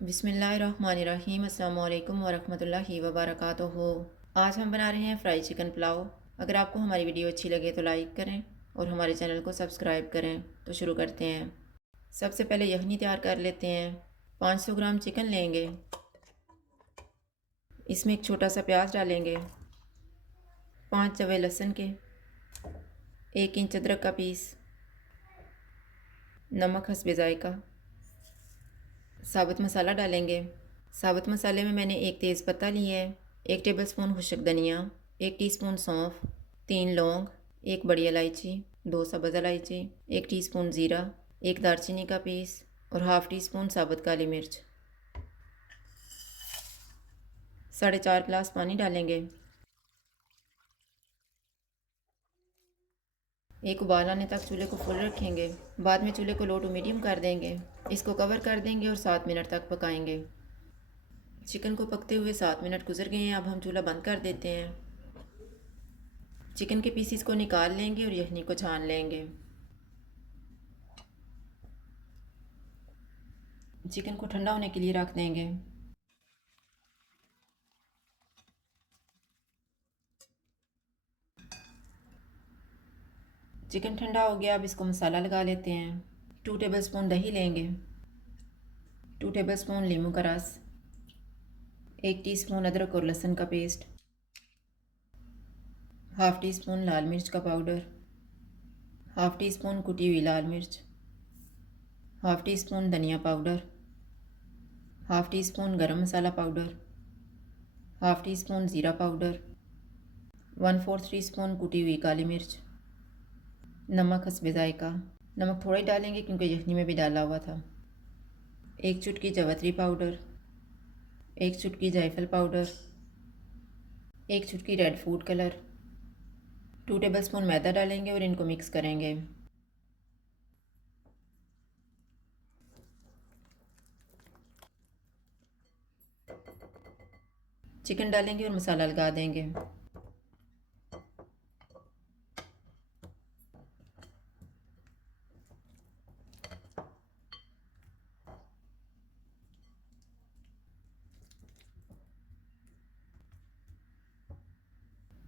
बिस्मिल्लाहिर्रहमानिर्रहीम। अस्सलाम वालेकुम वरहमतुल्लाहि वबरकातुहू। आज हम बना रहे हैं फ्राई चिकन पुलाव। अगर आपको हमारी वीडियो अच्छी लगे तो लाइक करें और हमारे चैनल को सब्सक्राइब करें। तो शुरू करते हैं। सबसे पहले यखनी तैयार कर लेते हैं। 500 ग्राम चिकन लेंगे। इसमें एक छोटा सा प्याज डालेंगे, 5 जवे लहसुन के, 1 इंच अदरक का पीस, नमक हस्बे जायका, साबुत मसाला डालेंगे। साबुत मसाले में मैंने एक तेज़पत्ता लिया है, 1 टेबलस्पून खुशक धनिया, 1 टीस्पून सौंफ, 3 लौंग, 1 बड़ी इलायची, 2 सब्ज़ इलायची, 1 टीस्पून ज़ीरा, 1 दालचीनी का पीस और हाफ़ टी स्पून साबुत काली मिर्च। 4.5 गिलास पानी डालेंगे। एक उबाल आने तक चूल्हे को फुल रखेंगे। बाद में चूल्हे को लो टू मीडियम कर देंगे। इसको कवर कर देंगे और 7 मिनट तक पकाएंगे। चिकन को पकते हुए 7 मिनट गुजर गए हैं। अब हम चूल्हा बंद कर देते हैं। चिकन के पीसीस को निकाल लेंगे और यखनी को छान लेंगे। चिकन को ठंडा होने के लिए रख देंगे। चिकन ठंडा हो गया। अब इसको मसाला लगा लेते हैं। 2 टेबलस्पून दही लेंगे, 2 टेबलस्पून नींबू का रस, 1 टीस्पून अदरक और लहसुन का पेस्ट, हाफ़ टी स्पून लाल मिर्च का पाउडर, हाफ़ टी स्पून कुटी हुई लाल मिर्च, हाफ़ टी स्पून धनिया पाउडर, हाफ़ टी स्पून गरम मसाला पाउडर, हाफ़ टी स्पून ज़ीरा पाउडर, 1/4 टी स्पून कुटी हुई काली मिर्च, नमक हस्बे जायका। नमक थोड़ा ही डालेंगे क्योंकि यखनी में भी डाला हुआ था। 1 चुटकी जावित्री पाउडर, 1 चुटकी जायफल पाउडर, 1 चुटकी रेड फूड कलर, 2 टेबलस्पून मैदा डालेंगे और इनको मिक्स करेंगे। चिकन डालेंगे और मसाला लगा देंगे।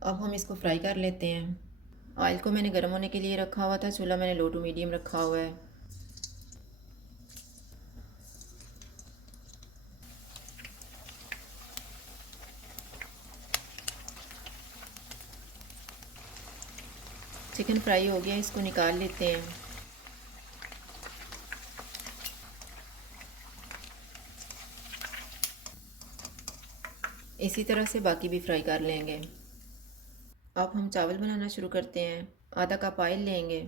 अब हम इसको फ्राई कर लेते हैं। ऑयल को मैंने गर्म होने के लिए रखा हुआ था। चूल्हा मैंने लो टू मीडियम रखा हुआ है। चिकन फ्राई हो गया, इसको निकाल लेते हैं। इसी तरह से बाकी भी फ्राई कर लेंगे। अब हम चावल बनाना शुरू करते हैं। आधा कप ऑयल लेंगे।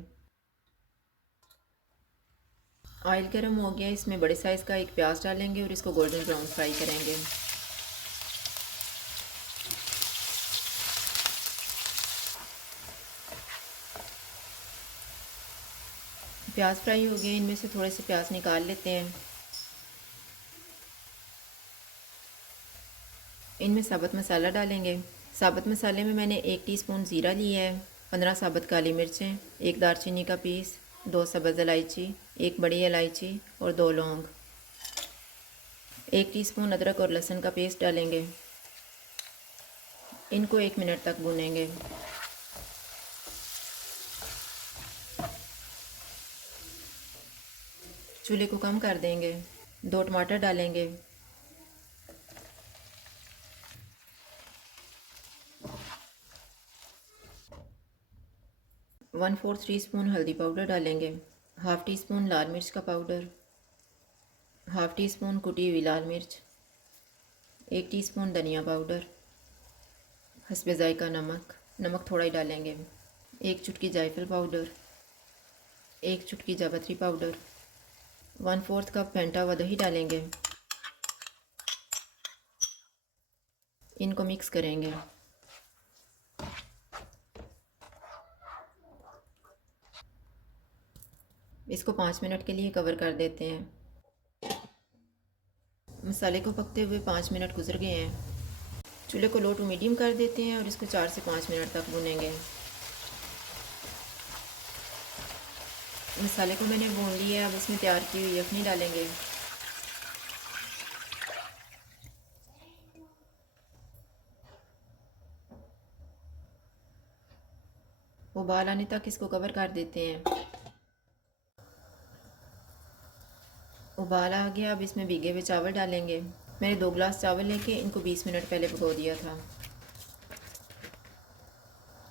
ऑयल गर्म हो गया, इसमें बड़े साइज़ का एक प्याज डालेंगे और इसको गोल्डन ब्राउन फ्राई करेंगे। प्याज फ्राई हो गए, इनमें से थोड़े से प्याज निकाल लेते हैं। इनमें साबुत मसाला डालेंगे। साबुत मसाले में मैंने 1 टीस्पून ज़ीरा लिया है, 15 साबुत काली मिर्चें, 1 दालचीनी का पीस, 2 सब्ज़ इलायची, 1 बड़ी इलायची और 2 लौंग, 1 टीस्पून अदरक और लहसुन का पेस्ट डालेंगे। इनको 1 मिनट तक भूनेंगे। चूल्हे को कम कर देंगे। 2 टमाटर डालेंगे। 1/4 टीस्पून हल्दी पाउडर डालेंगे। हाफ़ टी स्पून लाल मिर्च का पाउडर, हाफ़ टी स्पून कुटी हुई लाल मिर्च, 1 टीस्पून धनिया पाउडर, हस्बे जायका नमक, नमक थोड़ा ही डालेंगे, 1 चुटकी जायफल पाउडर, 1 चुटकी जावित्री पाउडर, 1/4 कप फेंटा हुआ दही डालेंगे। इनको मिक्स करेंगे। इसको 5 मिनट के लिए कवर कर देते हैं। मसाले को पकते हुए 5 मिनट गुजर गए हैं। चूल्हे को लो टू मीडियम कर देते हैं और इसको 4 से 5 मिनट तक भूनेंगे। मसाले को मैंने भून लिया है। अब इसमें तैयार की हुई यखनी डालेंगे। उबाल आने तक इसको कवर कर देते हैं। उबाल आ गया, अब इसमें भीगे हुए चावल डालेंगे। मैंने 2 गिलास चावल लेके इनको 20 मिनट पहले भिगो दिया था।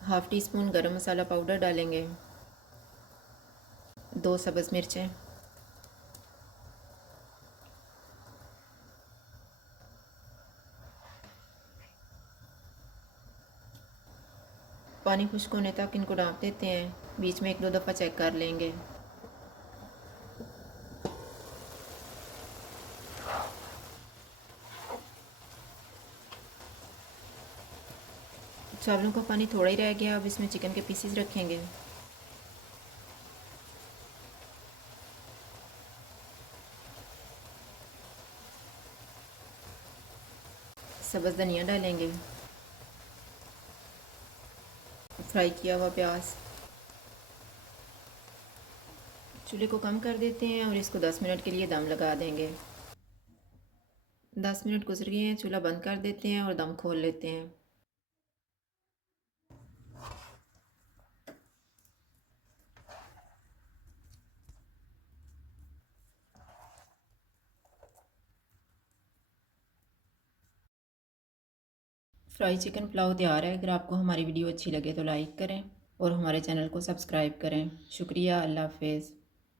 हाफ़ टी स्पून गरम मसाला पाउडर डालेंगे। 2 सब्ज़ मिर्चें, पानी खुश्क होने तक इनको डाँप देते हैं। बीच में 1-2 दफ़ा चेक कर लेंगे। चावलों का पानी थोड़ा ही रह गया, अब इसमें चिकन के पीसेस रखेंगे। सब्ज़ धनिया डालेंगे। फ्राई किया हुआ प्याज। चूल्हे को कम कर देते हैं और इसको 10 मिनट के लिए दम लगा देंगे। 10 मिनट गुजर गए हैं, चूल्हा बंद कर देते हैं और दम खोल लेते हैं। फ्राई चिकन पुलाव तैयार है। अगर आपको हमारी वीडियो अच्छी लगे तो लाइक करें और हमारे चैनल को सब्सक्राइब करें। शुक्रिया। अल्लाह हाफ़िज़।